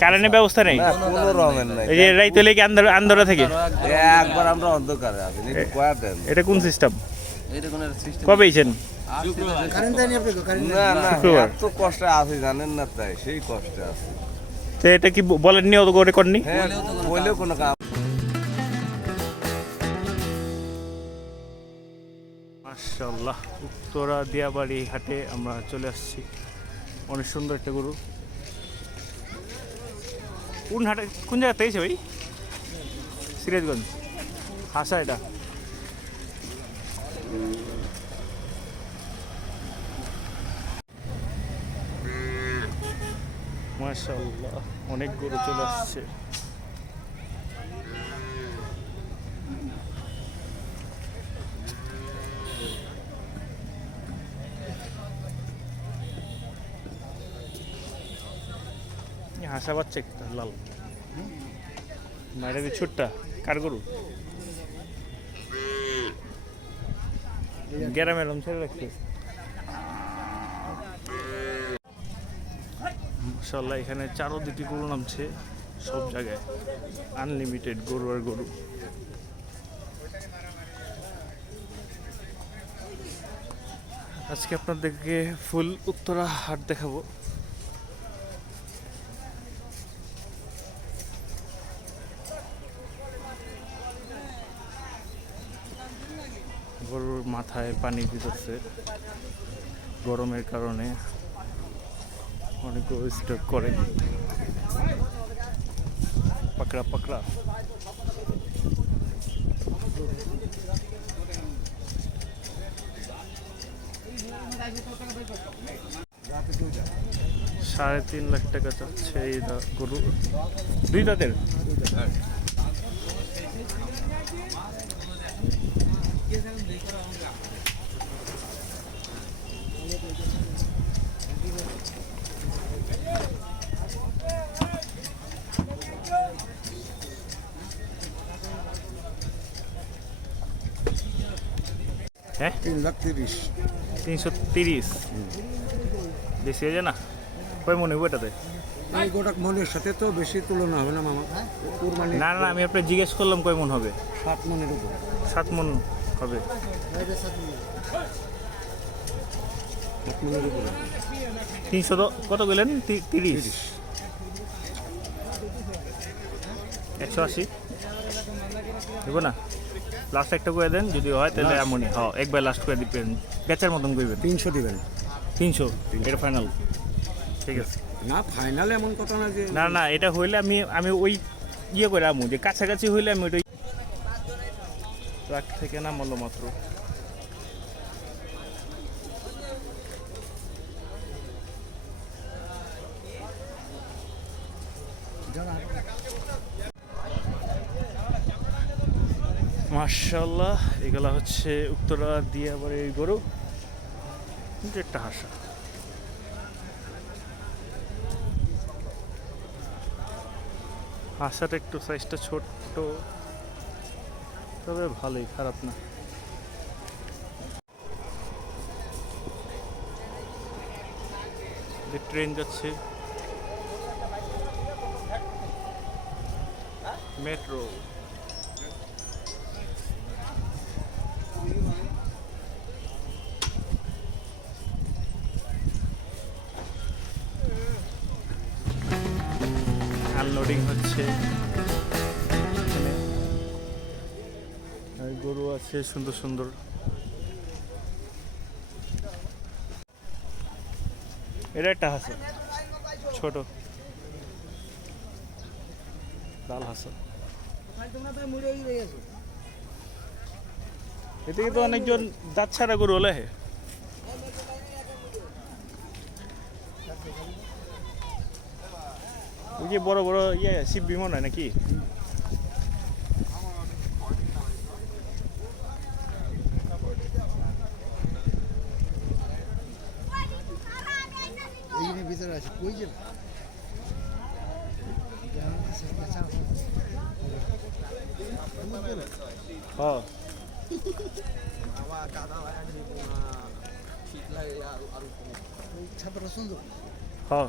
কারেন্টের ব্যবস্থা নেই? কোনো রঙের নাই। এই যে রাইতে লেগে আন্দার আন্দোরা থেকে? একবার আমরা অন্ধকারে আছি একটু কয়া দেন এটা কোন সিস্টেম এটা কোনো সিস্টেম কবে এইছেন না না। এত কষ্টে আছি জানেন না তাই সেই কষ্টে আছি। তো এটা কি বলেননি অত করে করেননি? হ্যাঁ বললেও কোনো কাম মাশাল্লাহ উত্তরা দিয়াবাড়ি হাটে আমরা চলে আসছি। অনেক সুন্দর একটা গরু। কোন হাটে কোন জায়গা পেয়েছে ভাই সিরাজগঞ্জ। হাসা এটা। মাশাল্লাহ অনেক গরু চলে আসছে। এই বাচ্চা একটা লাল? এটা ছোট্টা? কার গরু? গ্রামের রম ছেড়ে রাখছে। মাসাল্লাহ এখানে চারোদিকে গরু নামছে, সব জায়গায়। আনলিমিটেড গরু আর গরু। আজকে আপনাদেরকে ফুল উত্তরা হাট দেখাবো গরুর মাথায় পানি দিতেছে। গরমের কারণে অনেক স্টক করে। পাকড়া পাকড়া। সাড়ে তিন লাখ টাকা চাচ্ছে এই গরু। দুই দাঁতের হ্যাঁ তিন লাখ তিরিশ। তিনশো তিরিশ। বেশি হয়ে যায় না? কয় মনে হবে এটাতে? এই গোটা মনের সাথে তো বেশি তুলনা হবে না মামা। কুরবানি না না আমি আপনার জিজ্ঞেস করলাম কয় মন হবে? সাত মনের উপর। সাত মন হবে। তিনশো তো কত গেলেন তিরিশ। একশো আশি? দেবো না? লাস্ট একটা করে দেন যদি হয় তাহলে এমনই। হ একবার লাস্ট করে দিবেন। বেচার মতন করবেন তিনশো দিবেন। তিনশো? এটা ফাইনাল ঠিক আছে। না ফাইনাল এমন কথা না যে না না এটা হইলে আমি আমি ওই ইয়ে করে আমু যে কাছাকাছি হইলে আমি ওইটা ট্রাক থেকে নামালো মাত্র। মার্শাল্লাহ এগুলা হচ্ছে উত্তরা দিয়ে আবার এই গরু। কিন্তু একটা হাসা। হাসাটা একটু সাইজটা ছোট্ট, তবে ভালোই, খারাপ না। ট্রেন যাচ্ছে। মেট্রো আর গরু আছে সুন্দর সুন্দর। এটা একটা হাসা ছোট। লাল হাসা এদিকে তো অনেকজন দাঁত ছাড়া গরু, হলে ওই যে বড় বড় ইয়ে শিব বিমান হয় নাকি? ভিতরে আছে কই যাবে হ্যাঁ।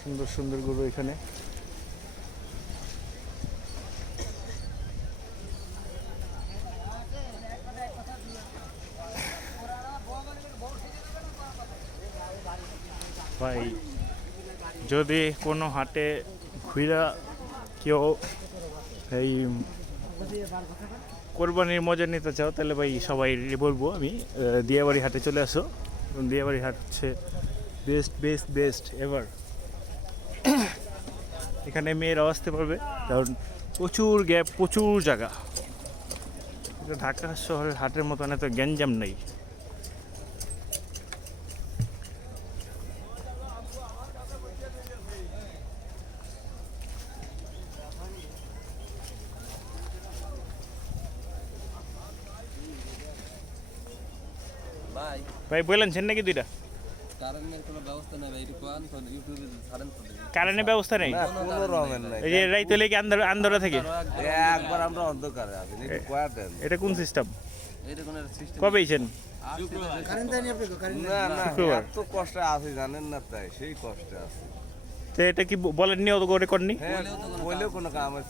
সুন্দর সুন্দর গরু এখানে। ভাই, যদি কোনো হাটে ঘুরা কেউ এই কোরবানির মজা নিতে চাও, তাহলে ভাই সবাই বলব আমি দিয়াবাড়ি হাটে চলে আসো। এবং দিয়াবাড়ি হাট হচ্ছে বেস্ট বেস্ট বেস্ট এভার এখানে মেয়েরা আসতে পারবে, কারণ প্রচুর গ্যাপ প্রচুর জায়গা। এটা ঢাকা শহরের হাটের মতন এত গ্যাঞ্জাম নেই। ভাই ভাই বললেন নাকি দুইটা? কারেন্টের কোনো ব্যবস্থা নেই এই যে রাইতে লেগে আন্দার আন্দরা থেকে? একবার আমরা অন্ধকারে আছি একটু এটা কোন সিস্টেম এইটা কোনো সিস্টেম কবে এইছেন কারেন্ট দেয়নি আপনি কারেন্ট না না। এত কষ্টে আছি জানেন না তাই সেই কষ্টে আছি। তো এটা কি বলেননি অত করে হ্যাঁ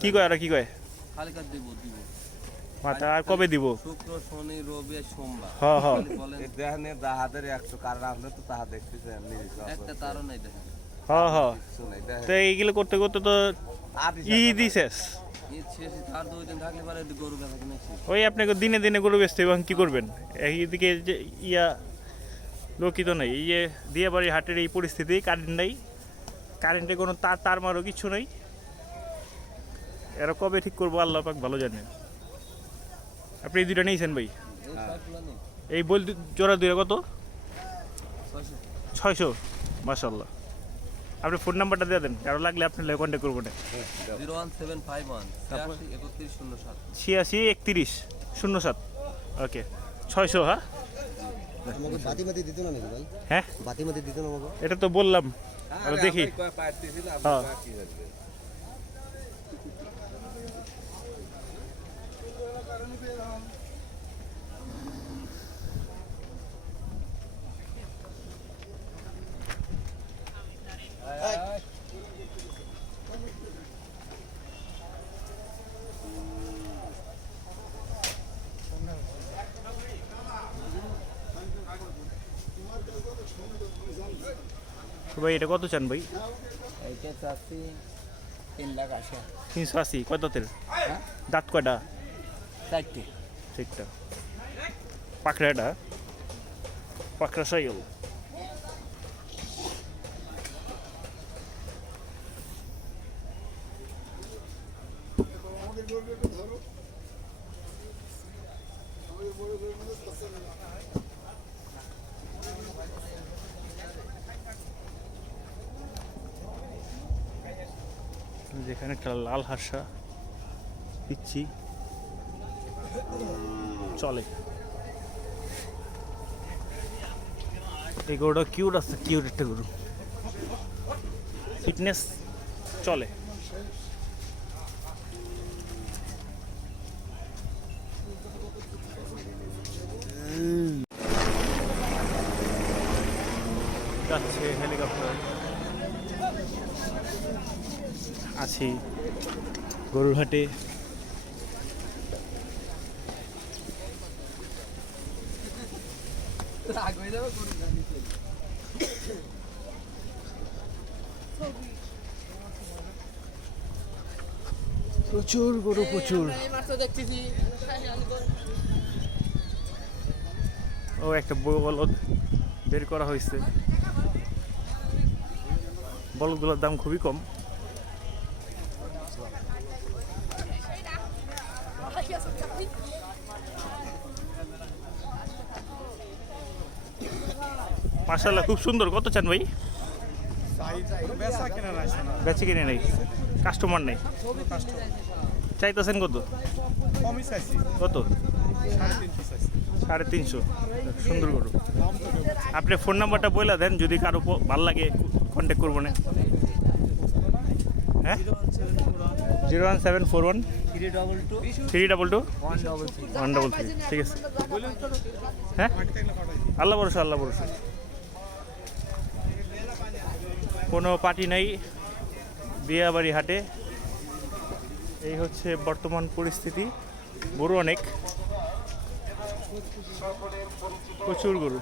কি কয় আর কি কয়? খালি কাজ দিব দিব। মাথা আর কবে দিব? শুক্র শনি রবি সোমবার। হ হ। খালি বলেন। এই দেখেন দাহাদের একশো কারণ আপনি তো তাহা দেখতেছেন একটা তারও নাই দেখেন। হ হ। শুনে তো এইগুলো করতে করতে তো ঈদ শেষে ওই আপনাকে দিনে দিনে গরু বেচতে এবং কি করবেন? এইদিকে যে ইয়া লোকিত নেই এই যে দিয়ে বাড়ি হাটের এই পরিস্থিতি কারেন্ট নেই। কারেন্টে কোনো তার তার মারও কিছু নেই। এরা কবে ঠিক করব আল্লাহ পাক ভালো জানেন। আপনি এই দুইটা নিয়েছেন ভাই? এই ছয়শো বল জোড়া দুইটা কত? ছয়শো। মাসাল্লাহ আপনি ফোন নাম্বারটা দিয়ে দেন কারও লাগলে আপনি কন্ট্যাক্ট করব না। Zero one seven five one ছিয়াশি একত্রিশ শূন্য সাত ছিয়াশি একত্রিশ শূন্য সাত ওকে ছয়শো হ্যাঁ হ্যাঁ এটা তো বললাম। দেখি। হ্যাঁ। কি হচ্ছে তো ভাই এটা কত চান ভাই? এইটা চাচ্ছি তিন লাখ আশি। তিনশো আশি। কয় দাঁতের? দাঁত কয়টা? চারটে ঠিকটা পাখড়াটা পাখড়া সাইকেল যেখানে একটা লাল হাসা দিচ্ছি চলে। এই গরুটা কিউট আছে কিউট একটা গরু। ফিটনেস চলে। যাচ্ছে হেলিকপ্টার আছি গরুর হাটে। প্রচুর গরু প্রচুর। ও একটা বলদ বের করা হয়েছে। বলদগুলোর দাম খুবই কম। মার্শাল্লাহ খুব সুন্দর। কত চান ভাই? বেচে কিনে নেই। কাস্টমার নেই। চাইতেছেন কত? কত? সাড়ে তিনশো। সুন্দর গরু। আপনি ফোন নাম্বারটা বলে দেন, যদি কারও ভালো লাগে কন্ট্যাক্ট করব না। হ্যাঁ? Zero one seven four one. Three double two. One double three. ঠিক আছে। হ্যাঁ? আল্লাহ ভরসা আল্লাহ ভরসা। কোনো পার্টি নাই বিয়াবাড়ি হাটে। এই হচ্ছে বর্তমান পরিস্থিতি। গরু অনেক। প্রচুর গরু।